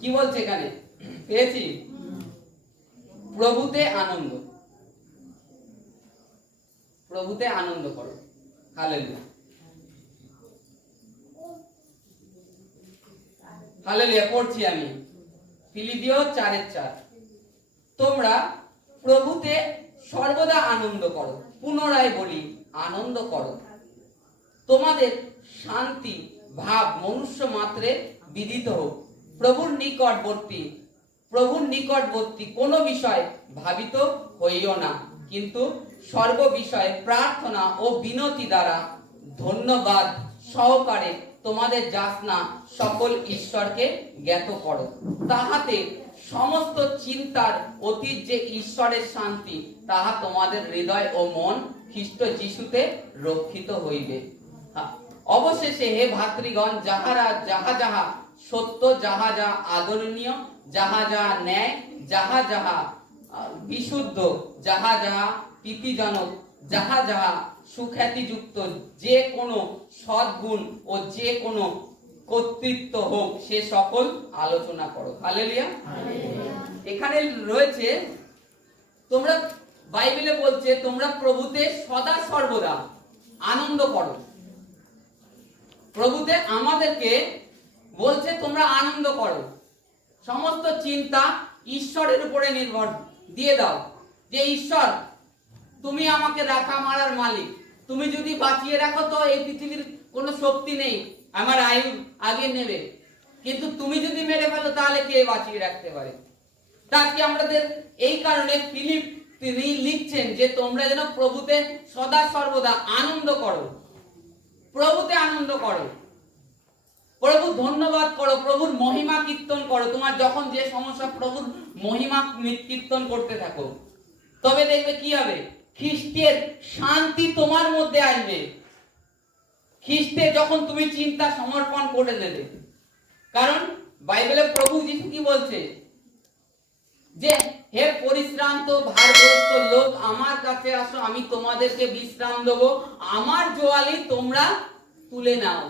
কি বলছে এখানে? পেয়েছি? প্রভুতে আনন্দ, প্রভুতে আনন্দ করো। Hallelujah, hallelujah. পড়ছি আমি ফিলিপিও 4:4। তোমরা প্রভুতে সর্বদা আনন্দ করো। পুনরায় বলি, আনন্দ করো। তোমাদের শান্তি ভাব মনুষ্য মাত্রে বিদিত হোক। প্রভুর নিকটবর্তী কোনো বিষয় ভাবিত হইও না, কিন্তু সর্ব বিষয়ে প্রার্থনা ও বিনতি দ্বারা ধন্যবাদ সহকারে তোমাদের যাচনা সকল ঈশ্বরকে জ্ঞাত করো। তাহাতে সমস্ত চিন্তার অতীত যে ঈশ্বরের শান্তি, তাহা তোমাদের হৃদয় ও মন খ্রিস্ট যিশুতে রক্ষিত হইবে। অবশেষে হে ভাতৃগণ, যাহা যাহা সত্য, যাহা যাহা আদরণীয়, যাহা যাহা ন্যায়, যাহা যাহা বিশুদ্ধ, যাহা যাহা প্রীতিজনক, যাহা যাহা সুখ্যাতিযুক্ত, যে কোনো সদ্গুণ ও যে কোনো কর্তৃত্ব হোক, সে সকল আলোচনা করো। হালেলুয়া। এখানে রয়েছে, তোমরা, বাইবেলে বলছে তোমরা প্রভুতে সদা সর্বদা আনন্দ করো। প্রভুতে আমাদেরকে বলছে তোমরা আনন্দ করো। সমস্ত চিন্তা ঈশ্বরের উপরে নির্ভর দিয়ে দাও, যে ঈশ্বর তুমি আমাকে রাখা মারার মালিক। তুমি যদি বাঁচিয়ে রাখো তো এই পৃথিবীর কোনো শক্তি নেই আমার আয়ু আগে নেবে, কিন্তু তুমি যদি মেরে ফেলো তাহলে কে বাঁচিয়ে রাখতে পারে? তাকে আমাদের এই কারণে ফিলিপ তিনি লিখছেন যে তোমরা যেন প্রভুতে সদা সর্বদা আনন্দ করো। প্রভুতে আনন্দ করো, প্রভু ধন্যবাদ করো, প্রভুর মহিমা কীর্তন করো। তোমার যখন যে সমস্যা, প্রভুর মহিমা কীর্তন করতে থাকো, তবে দেখবে কি হবে? খ্রিস্টের শান্তি তোমার মধ্যে আসবে। খ্রিস্টে যখন তুমি চিন্তা সমর্পণ করে দেবে, কারণ বাইবেলে প্রভু যিশু কি বলছে? যে হে পরিশ্রান্ত ভারগ্রস্ত লোক, আমার কাছে আসো, আমি তোমাদেরকে বিশ্রাম দেবো। আমার জোয়ালি তোমরা তুলে নাও,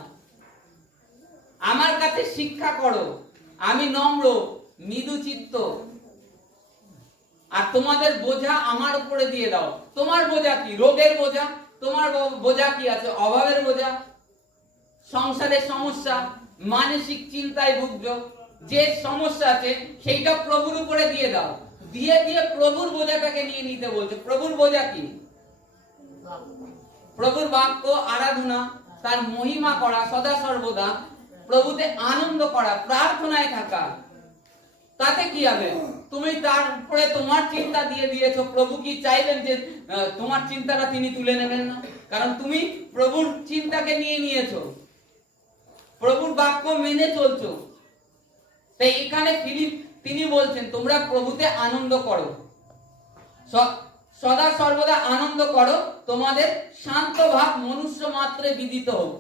আমার কাছে শিক্ষা করো, আমি নম্র মৃদুচিত্ত, আর তোমাদের বোঝা আমার উপরে দিয়ে দাও। তোমার বোঝা কি? রোগের বোঝা। তোমার বোঝা কি আছে? অভাবের বোঝা, সংসারের সমস্যা, মানসিক চিন্তায় ভুগছ, যে সমস্যা আছে সেইটা প্রভুর উপরে দিয়ে দাও। দিয়ে দিয়ে প্রভুর বোঝাটাকে নিয়ে নিতে বলছে। প্রভুর বোঝা কি? প্রভুর বাক্য আরাধনা, তার মহিমা করা, সদা সর্বদা প্রভুতে আনন্দ করা, প্রার্থনায় থাকা। তাতে কি হবে? তুমি তার উপরে তোমার চিন্তা দিয়ে দিয়েছো। প্রভু কি চাইবেন যে তোমার চিন্তাটা তিনি তুলে নেবেন না? কারণ তুমি প্রভুর চিন্তাকে নিয়ে নিয়েছো, প্রভুর বাক্য মেনে চলছো। তাই এখানে ফিলিপ তিনি বলছেন তোমরা প্রভুতে আনন্দ করো, সদা সর্বদা আনন্দ করো। তোমাদের শান্ত ভাব মনুষ্য মাত্রে বিদিত হোক।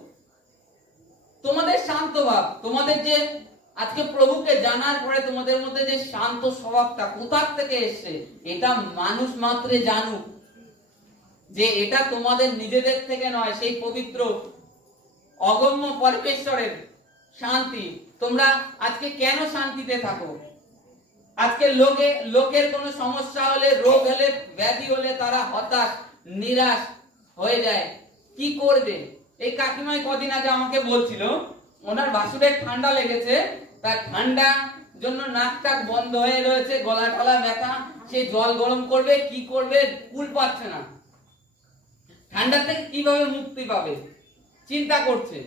তোমাদের শান্ত ভাব, তোমাদের যে আজকে প্রভুকে জানার পরে তোমাদের মধ্যে যে শান্ত স্বভাবটা কোথা থেকে এসছে, এটা মানুষ মাত্রে জানুক, যে এটা তোমাদের নিজেদের থেকে নয়, সেই পবিত্র অগম্য পরমেশ্বরের শান্তি। তোমরা আজকে কেন শান্তিতে থাকো? আজকে লোকের কোনো সমস্যা হলে, রোগ হলে, ব্যাধি হলে তারা হতাশ নিরাশ হয়ে যায়। কি করবে? এই কাকিমাই কদিন আগে আমাকে বলছিল ওনার বাসুরের ঠান্ডা লেগেছে, তার ঠান্ডা জন্য নাক টাক বন্ধ হয়ে রয়েছে, গলা টলা ব্যথা, সে জল গরম করবে, কি করবে কুল পাচ্ছে না। ঠান্ডা থেকে কিভাবে মুক্তি পাবে চিন্তা করছে।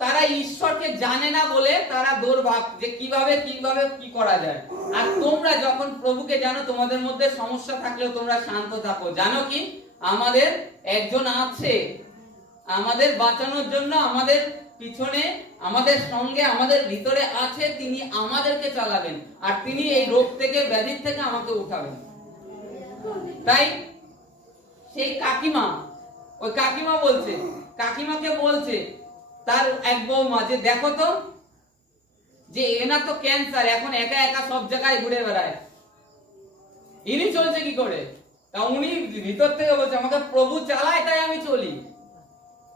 তারা ঈশ্বরকে জানে না বলে তারা দৌড়ভাগ যে কিভাবে কি করা যায়। আর তোমরা যখন প্রভুকে জানো, তোমাদের মধ্যে সমস্যা থাকলেও তোমরা শান্ত থাকো। জানো কি? আমাদের একজন আছে আমাদের বাঁচানোর জন্য, আমাদের পিছনে, আমাদের সঙ্গে, আমাদের ভিতরে আছে। তিনি আমাদেরকে চালাবেন, আর তিনি এই রোগ থেকে, ব্যাধির থেকে আমাকে উঠাবেন। তাই সেই ওই কাকিমা বলছে, কাকিমাকে বলছে তার এক বৌমা যে দেখো তো, যে এনা তো ক্যান্সার, এখন একা একা সব জায়গায় ঘুরে বেড়ায়, ইনি চলছে কি করে? তা উনি ভিতর থেকে বলছে আমাকে প্রভু চালায় তাই আমি চলি,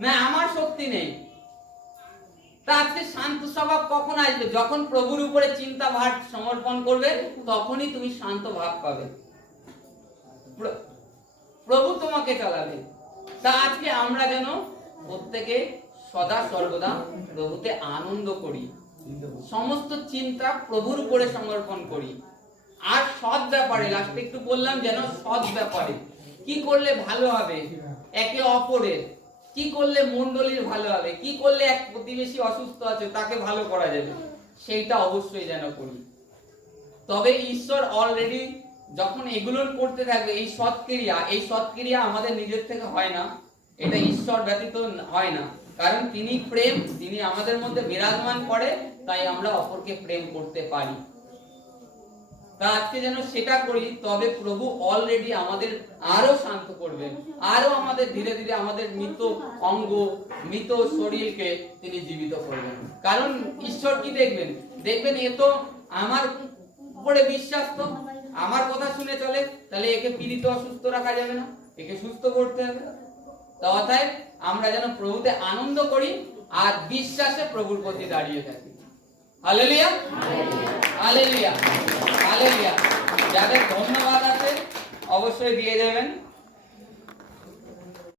না আমার শক্তি নেই। তা আজকে শান্ত স্বভাব কখন আসবে? যখন প্রভুর উপরে চিন্তা ভার সমর্পণ করবে, তখনই তুমি শান্ত ভাব পাবে, প্রভু তোমাকে চালাবে। তা আজকে আমরা যেন প্রত্যেকে সদা সর্বদা প্রভুতে আনন্দ করি, সমস্ত চিন্তা প্রভুর উপরে সমর্পণ করি। আর সৎ ব্যাপারে, লাস্টে একটু বললাম, যেন সৎ ব্যাপারে কি করলে ভালো হবে একে অপরের, কি করলে মণ্ডলীর ভালো হবে, কি করলে এক প্রতিবেশী অসুস্থ আছে তাকে ভালো করা যাবে, সেইটা অবশ্যই যেন করি। তবে ঈশ্বর অলরেডি যখন এগুলো করতে থাকবে, এই সৎক্রিয়া আমাদের নিজের থেকে হয় না, এটা ঈশ্বর ব্যতীত হয় না। কারণ তিনি প্রেম, তিনি আমাদের মধ্যে বিরাজমান করে, তাই আমরা অপরকে প্রেম করতে পারি। তা আজকে যেন সেটা করি, তবে প্রভু অলরেডি আমাদের আরো শান্ত করবেন, আরো আমাদের ধীরে ধীরে আমাদের মৃত অঙ্গ, মৃত শরীরকে তিনি জীবিত করবেন। কারণ ঈশ্বর কি দেখবেন? দেখবেন এ তো আমার উপরে বিশ্বাস, তো আমার কথা শুনে চলে, তাহলে একে পীড়িত অসুস্থ রাখা যাবে না, একে সুস্থ করতে হবে। তা অতএব আমরা যেন প্রভুতে আনন্দ করি আর বিশ্বাসে প্রভুর প্রতি দাঁড়িয়ে থাকি। Hallelujah, hallelujah, hallelujah. যাদের ধন্যবাদ আছে অবশ্যই দিয়ে দেবেন।